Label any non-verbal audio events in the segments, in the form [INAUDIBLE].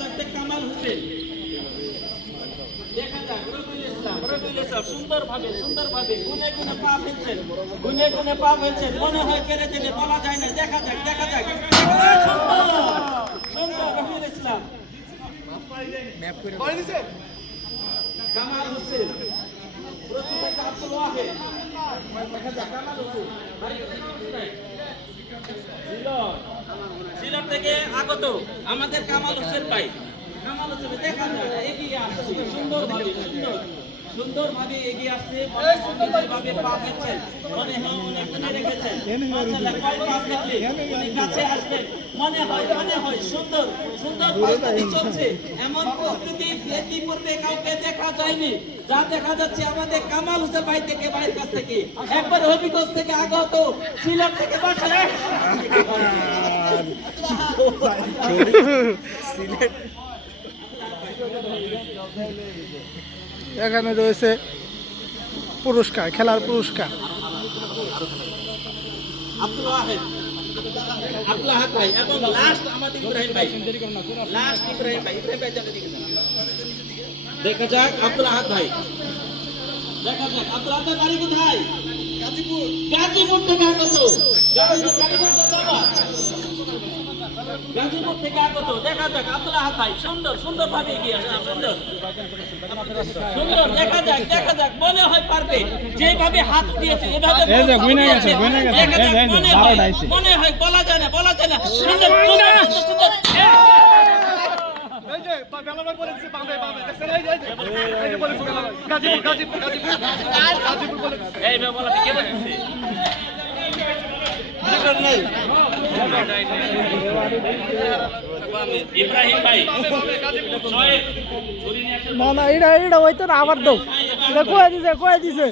থাকবে কামাল হোসেন। দেখা যাক, রবিউল ইসলাম রবিউল ইসলাম সুন্দরভাবে সুন্দরভাবে গুনে গুনে পা ফেলছেন, গুনে গুনে পা ফেলছেন। মনে হয় পেরে দেবে বলা যায় না। দেখা যাক দেখা যাক। সুন্দর, রবিউল ইসলাম। কামাল হোসেন থেকে আগত আমাদের কামাল হোসেন ভাই। কামাল হোসেন দেখা যায় এগিয়ে আসছে সুন্দরভাবে, সুন্দর কাছে সুন্দর দেখা যায়নি। যা দেখা যাচ্ছে আমাদের কামাল হোসেন ভাই থেকে, ভাইয়ের কাছ থেকে। একবার হবিগঞ্জ থেকে আগত, সিলেট থেকে [LAUGHS] এখানে রয়েছে পুরস্কার খেলার পুরস্কার। দেখা যাক আব্দুল আহাদ ভাই। দেখা যাক আব্দুল আহাদ ভাই বাড়ি কোথায়? গাজীপুর। গাজীপুর থেকে গাজীপুর গাজীপুর। গাজীপুর থেকে আগত দেখা যাক আব্দুল আহাদ ভাই সুন্দর সুন্দর ভাবে এগিয়ে সুন্দর। সুন্দর দেখা যাক দেখা যাক মনে হয় পারবে। যেভাবে হাত দিয়েছে এভাবে এই যে, মন দেখা যাক, মনে হয়। মনে হয় বলা যায় না বলা যায় না। সুন্দর সুন্দর সুন্দর, এই বলা কে বলছে? না না, এটা এটা হয়তো না, আবার দাও। এটা কয়ে দিছে কয়ে দিছে।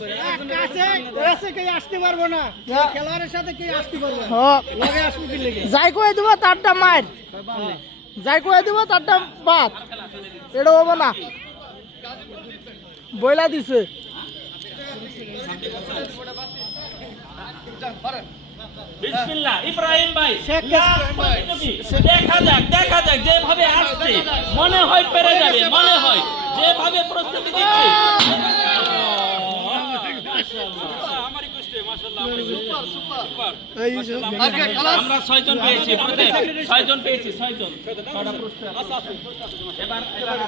হ্যাঁ। যাই কয়ে দিব, তারটা মার। যাই কয়ে দিব, তারটা বাদ। এটা হব না। বইলা দিছে। বিসমিল্লাহ ইব্রাহিম ভাই দেখা যাক দেখা যাক যেভাবে আসছে মনে হয় পেরে যাবে মনে হয়। যেভাবে প্রস্তুতি দিচ্ছে আমরা ছয়জন পেয়েছি ছয়জন পেয়েছি ছয়জন। এবার এবার